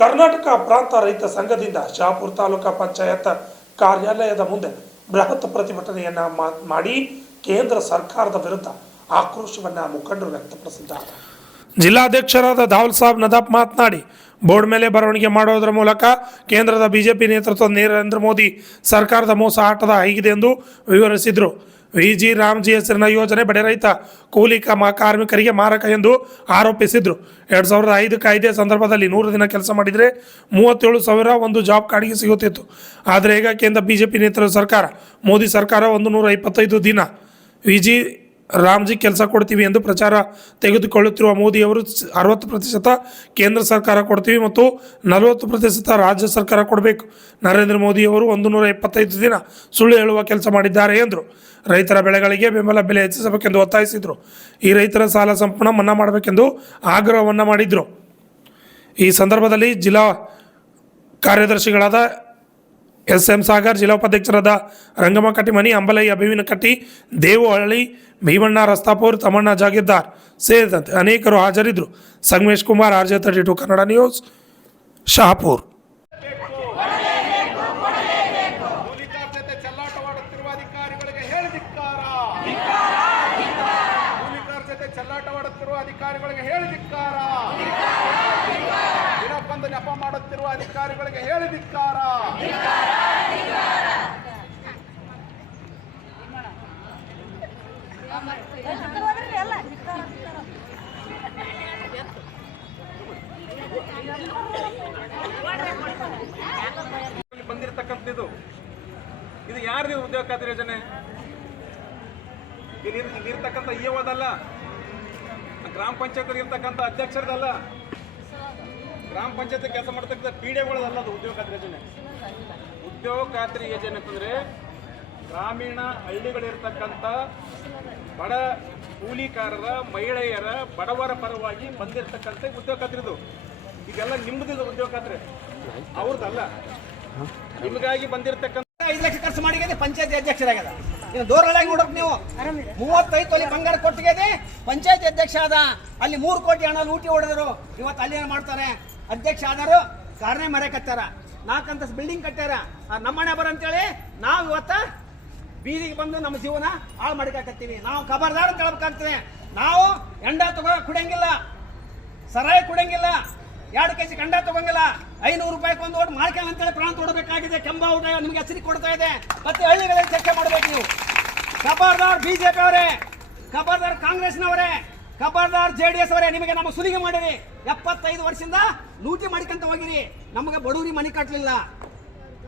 ಕರ್ನಾಟಕ ಪ್ರಾಂತ ರೈತ ಸಂಘದಿಂದ ಶಹಾಪುರ ತಾಲೂಕಾ ಪಂಚಾಯತ್ ಕಾರ್ಯಾಲಯದ ಮುಂದೆ ಬೃಹತ್ ಪ್ರತಿಭಟನೆಯನ್ನ ಮಾಡಿ ಕೇಂದ್ರ ಸರ್ಕಾರದ ವಿರುದ್ಧ ಆಕ್ರೋಶವನ್ನ ಮುಖಂಡರು ವ್ಯಕ್ತಪಡಿಸಿದ್ದಾರೆ. ಜಿಲ್ಲಾಧ್ಯಕ್ಷರಾದ ದಾವಲ್ ಸಾಬ್ ನದಾಫ್ ಮಾತನಾಡಿ, ಬೋರ್ಡ್ ಮೇಲೆ ಬರವಣಿಗೆ ಮಾಡೋದರ ಮೂಲಕ ಕೇಂದ್ರದ ಬಿಜೆಪಿ ನೇತೃತ್ವದ ನರೇಂದ್ರ ಮೋದಿ ಸರ್ಕಾರದ ಮೋಸ ಆಟದ ಹೇಗಿದೆ ಎಂದು ವಿವರಿಸಿದರು. ವಿಜಿ ರಾಮ್ಜಿ ಹೆಸರಿನ ಯೋಜನೆ ಬಡ ರೈತ ಕೂಲಿ ಕಾರ್ಮಿಕರಿಗೆ ಮಾರಕ ಎಂದು ಆರೋಪಿಸಿದರು. 2005 ಕಾಯ್ದೆ ಸಂದರ್ಭದಲ್ಲಿ 100 ದಿನ ಕೆಲಸ ಮಾಡಿದರೆ 37,000 ಒಂದು ಜಾಬ್ ಕಾರ್ಡ್ಗೆ ಸಿಗುತ್ತಿತ್ತು. ಆದರೆ ಈಗ ಕೇಂದ್ರ ಬಿಜೆಪಿ ನೇತೃತ್ವದ ಸರ್ಕಾರ, ಮೋದಿ ಸರ್ಕಾರ 125 ದಿನ ವಿಜಿ ರಾಮ್ಜಿ ಕೆಲಸ ಕೊಡ್ತೀವಿ ಎಂದು ಪ್ರಚಾರ ತೆಗೆದುಕೊಳ್ಳುತ್ತಿರುವ ಮೋದಿಯವರು 60% ಕೇಂದ್ರ ಸರ್ಕಾರ ಕೊಡ್ತೀವಿ ಮತ್ತು 40% ರಾಜ್ಯ ಸರ್ಕಾರ ಕೊಡಬೇಕು. ನರೇಂದ್ರ ಮೋದಿಯವರು 125 ದಿನ ಸುಳ್ಳು ಹೇಳುವ ಕೆಲಸ ಮಾಡಿದ್ದಾರೆ ಎಂದರು. ರೈತರ ಬೆಳೆಗಳಿಗೆ ಬೆಂಬಲ ಬೆಲೆ ಹೆಚ್ಚಿಸಬೇಕೆಂದು ಒತ್ತಾಯಿಸಿದರು. ಈ ರೈತರ ಸಾಲ ಸಂಪೂರ್ಣ ಮನ್ನಾ ಮಾಡಬೇಕೆಂದು ಆಗ್ರಹವನ್ನು ಮಾಡಿದರು. ಈ ಸಂದರ್ಭದಲ್ಲಿ ಜಿಲ್ಲಾ ಕಾರ್ಯದರ್ಶಿಗಳಾದ SM ಸಾಗರ್, ಜಿಲ್ಲಾ ಉಪಾಧ್ಯಕ್ಷರಾದ ರಂಗಮ್ಮ ಕಟ್ಟಿಮನಿ, ಅಂಬಲಯ್ಯ ಬೇವಿನಕಟ್ಟಿ, ದೇವಹಳ್ಳಿ, ಭೀಮಣ್ಣ ರಸ್ತಾಪುರ್, ತಮ್ಮಣ್ಣ ಜಾಗೀರ್ದಾರ್ ಸೇರಿದಂತೆ ಅನೇಕರು ಹಾಜರಿದ್ದರು. Sangamesh Kumar, RJ32 Kannada news, Shahapur. ನೆಪ ಮಾಡುತ್ತಿರುವ ಅಧಿಕಾರಿಗಳಿಗೆ ಹೇಳಿ ಧಿಕ್ಕಾರ. ಬಂದಿರತಕ್ಕಂಥದ್ದು ಇದು ಯಾರ್ದು ಉದ್ಯೋಗ ಖಾತ್ರಿ ಯೋಜನೆ? ಇಲ್ಲಿರ್ತಕ್ಕಂಥ ಇಒದಲ್ಲ, ಗ್ರಾಮ ಪಂಚಾಯತ್ ಇರ್ತಕ್ಕಂಥ ಅಧ್ಯಕ್ಷರದಲ್ಲ, ಗ್ರಾಮ ಪಂಚಾಯತ್ ಕೆಲಸ ಮಾಡ್ತಕ್ಕಂಥ PDOಗಳದಲ್ಲ. ಅದು ಉದ್ಯೋಗ ಖಾತ್ರಿ ಯೋಜನೆ. ಉದ್ಯೋಗ ಖಾತ್ರಿ ಯೋಜನೆ ಅಂತಂದರೆ ಗ್ರಾಮೀಣ ಹಳ್ಳಿಗಳಿರ್ತಕ್ಕಂಥ ಬಡ ಕೂಲಿಕಾರರ, ಮಹಿಳೆಯರ, ಬಡವರ ಪರವಾಗಿ ಬಂದಿರತಕ್ಕಂಥ ಉದ್ಯೋಗ ಖಾತ್ರಿದು. ಇದೆಲ್ಲ ನಿಮ್ಮದು ಉದ್ಯೋಗ ಖಾತ್ರಿ, ಅವ್ರದ್ದಲ್ಲ. ನಿಮಗಾಗಿ ಬಂದಿರತಕ್ಕಂಥ 5 ಲಕ್ಷ ಖರ್ಚು ಮಾಡಿದೆ ಪಂಚಾಯತಿ ಅಧ್ಯಕ್ಷರಾಗದ. ಇನ್ನು ದೂರಳಾಗಿ ನೋಡಕ್ ನೀವು 35 ತೊಲೆ ಬಂಗಾರ ಕೊಟ್ಟಿಗೆ ಪಂಚಾಯತಿ ಅಧ್ಯಕ್ಷ ಆದ. ಅಲ್ಲಿ 3 ಕೋಟಿ ಹಣ ಲೂಟಿ ಹೊಡೆದರು. ಇವತ್ತು ಅಲ್ಲಿ ಏನು ಮಾಡ್ತಾರೆ? ಅಧ್ಯಕ್ಷ ಆದರು, ಕಾರಣ ಮರೆಕತ್ತಾರ, 4 ಅಂತಸ್ತು ಬಿಲ್ಡಿಂಗ್ ಕಟ್ಟಾರ. ನಮ್ಮನೆ ಬರಂತೇಳಿ ನಾವು ಇವತ್ತ ಬೀದಿಗೆ ಬಂದು ನಮ್ಮ ಜೀವನ ಹಾಳು ಮಾಡಿಕಾಕತ್ತೀವಿ. ನಾವು ಖಬರ್ದಾರ ಅಂತ ಹೇಳ್ಬೇಕಾಗ್ತದೆ. ನಾವು ಎಂಡ ಕುಡಿಯಂಗಿಲ್ಲ, ಸರಾಯಿ ಕುಡಿಯಂಗಿಲ್ಲ, 2 kg ಕಂಡ ತಗೊಂಗಿಲ್ಲ, 500 ರೂಪಾಯಿಗೆ ಒಂದು ಓಟ್ ಮಾಡ್ಕೊಂಡು ಅಂತೇಳಿ ಪ್ರಾಣ ತೊಡಬೇಕಾಗಿದೆ. ಕೆಂಬ ಊಟ ನಿಮ್ಗೆ ಹೆಸರಿಗೆ ಕೊಡ್ತಾ ಇದೆ. ಮತ್ತೆ ಹಳ್ಳಿಗಳಲ್ಲಿ ಚರ್ಚೆ ಮಾಡಬೇಕು ನೀವು. ಖಬರ್ದಾರ್ BJP ಅವರೇ, ಖಬರ್ದಾರ್ ಕಾಂಗ್ರೆಸ್ನವರೇ, ಖಬರ್ದಾರ್ JDS ಅವರೇ, ನಿಮಗೆ ನಮ್ಮ ಸುಲಿಗೆ ಮಾಡಿರಿ. 75 ವರ್ಷದಿಂದ ಲೂಟಿ ಮಾಡಿಕಂತ ಹೋಗಿರಿ. ನಮಗೆ ಬಡೂರಿ ಮನೆ ಕಟ್ಟಲಿಲ್ಲ.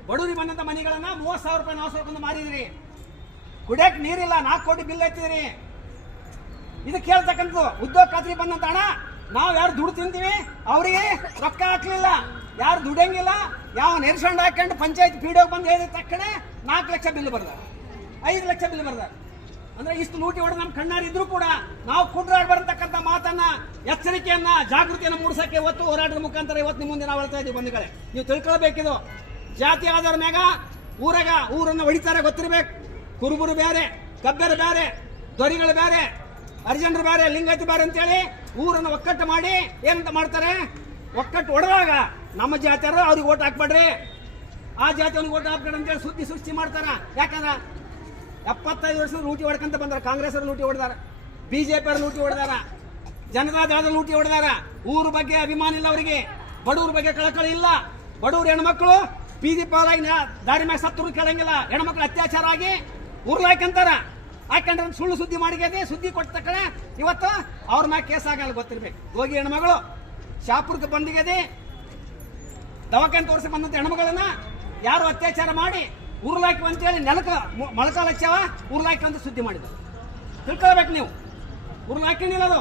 ಬಡೂರಿ ಬಂದಂತ ಮನೆಗಳನ್ನ 30,000 ರೂಪಾಯಿ 40,000 ರೂಪಾಯಿ ಮಾರಿದಿರಿ. ಕುಡಿಯಕ್ಕೆ ನೀರಿಲ್ಲ, 4 ಕೋಟಿ ಬಿಲ್ ಎತ್ತಿದಿರಿ. ಇದು ಕೇಳ್ತಕ್ಕಂಥದ್ದು. ಉದ್ಯೋಗ ಖಾತ್ರಿ ಬಂದಂತ ಹಣ ನಾವು ಯಾರು ದುಡ್ಡು ತಿಂತೀವಿ ಅವರಿಗೆ ರೊಕ್ಕ ಹಾಕ್ಲಿಲ್ಲ, ಯಾರು ದುಡಿಯಂಗಿಲ್ಲ, ಯಾವ ನೆರ್ಸಂಡ್ ಹಾಕೊಂಡು ಪಂಚಾಯತ್ PDO ಬಂದು ಹೇಳಿದ ತಕ್ಷಣ 4 ಲಕ್ಷ ಬಿಲ್ ಬರ್ದಾರ, 5 ಲಕ್ಷ ಬಿಲ್ ಬರ್ದಾರ. ಅಂದ್ರೆ ಇಷ್ಟು ಲೂಟಿ ಹೊಡೆದು ನಮ್ಮ ಕಣ್ಣಾರಿದ್ರು ಕೂಡ ನಾವು ಕುಡ್ರಾಡ್ ಬರತಕ್ಕಂಥ ಮಾತನ್ನ, ಎಚ್ಚರಿಕೆಯನ್ನ, ಜಾಗೃತಿಯನ್ನು ಮೂಡಿಸಕ್ಕೆ ಇವತ್ತು ಹೋರಾಟದ ಮುಖಾಂತರ ಇವತ್ತು ನಿಮ್ಮ ಮುಂದೆ ನಾವು ಹೇಳ್ತಾ ಇದ್ದೀವಿ. ಬಂಧುಗಳೇ, ನೀವು ತಿಳ್ಕೊಳ್ಬೇಕಿದು. ಜಾತಿ ಆಧಾರ ಮ್ಯಾಗ ಊರನ್ನು ಹೊಡಿತಾರೆ ಗೊತ್ತಿರ್ಬೇಕು. ಕುರುಬರು ಬೇರೆ, ಕಬ್ಬೆರು ಬೇರೆ, ದೊರಿಗಳು ಬೇರೆ, ಅರ್ಜೆಂಟ್ರು ಬೇರೆ, ಲಿಂಗಾಯತ ಬೇರೆ ಅಂತೇಳಿ ಊರನ್ನು ಒಕ್ಕಟ್ಟು ಮಾಡಿ ಏನಂತ ಮಾಡ್ತಾರೆ? ಒಕ್ಕಟ್ಟು ಹೊಡೆದಾಗ ನಮ್ಮ ಜಾತಿಯವರು ಅವ್ರಿಗೆ ಓಟ್ ಹಾಕ್ಬೇಡ್ರಿ, ಆ ಜಾತಿಯವ್ರಿಗೆ ಓಟ್ ಹಾಕ್ಬೇಡ್ರಿ ಅಂತೇಳಿ ಸುದ್ದಿ ಸೃಷ್ಟಿ ಮಾಡ್ತಾರ. ಯಾಕಂದ್ರೆ 75 ವರ್ಷದ ಲೂಟಿ ಹೊಡ್ಕಂತ ಬಂದಾರ. ಕಾಂಗ್ರೆಸ್ ಅವರು ಲೂಟಿ ಹೊಡೆದಾರ, BJP ಅವರು ಲೂಟಿ ಹೊಡೆದಾರ, ಜನತಾ ದಳದ ಲೂಟಿ ಹೊಡೆದಾರ. ಊರ ಬಗ್ಗೆ ಅಭಿಮಾನ ಇಲ್ಲ ಅವರಿಗೆ, ಬಡವ್ರ ಬಗ್ಗೆ ಕಳಕಳಿ ಇಲ್ಲ. ಬಡವ್ರ ಹೆಣ್ಮಕ್ಳು ಬೀದಿ ಪಾಲಾಗಿ ದಾರಿ ಮ್ಯಾಗ ಸತ್ತರು ಕೇಳಂಗಿಲ್ಲ. ಹೆಣ್ಮಕ್ಳು ಅತ್ಯಾಚಾರ ಆಗಿ ಊರ್ಲಾಯ್ಕಂತಾರ. ಯಾಕಂದ್ರೆ ಸುಳ್ಳು ಸುದ್ದಿ ಮಾಡಿದೆ. ಸುದ್ದಿ ಕೊಟ್ಟ ತಕ್ಷಣ ಇವತ್ತು ಅವ್ರ ಮ್ಯಾಗ ಕೇಸ್ ಆಗಲ್ಲ ಗೊತ್ತಿರ್ಬೇಕು. ಹೋಗಿ ಹೆಣ್ಮಗಳು ಶಾಪುರಕ್ಕೆ ಬಂದಿದೆ, ದವಾಖಾನೆ ತೋರಿಸಿ ಬಂದಂತ ಹೆಣ್ಮಗಳನ್ನ ಯಾರು ಅತ್ಯಾಚಾರ ಮಾಡಿ ಉರ್ಲಾಕಿ ಅಂತೇಳಿ ಮೊಳಕಾಲ ಹಚ್ಚವ ಉರ್ಲಾಕಿ ಅಂತ ಸುದ್ದಿ ಮಾಡಿದ್ರು. ತಿಳ್ಕೊಳ್ಬೇಕು ನೀವು. ಉರ್ಲಾಕಿನಿಲ್ಲ ಅದು.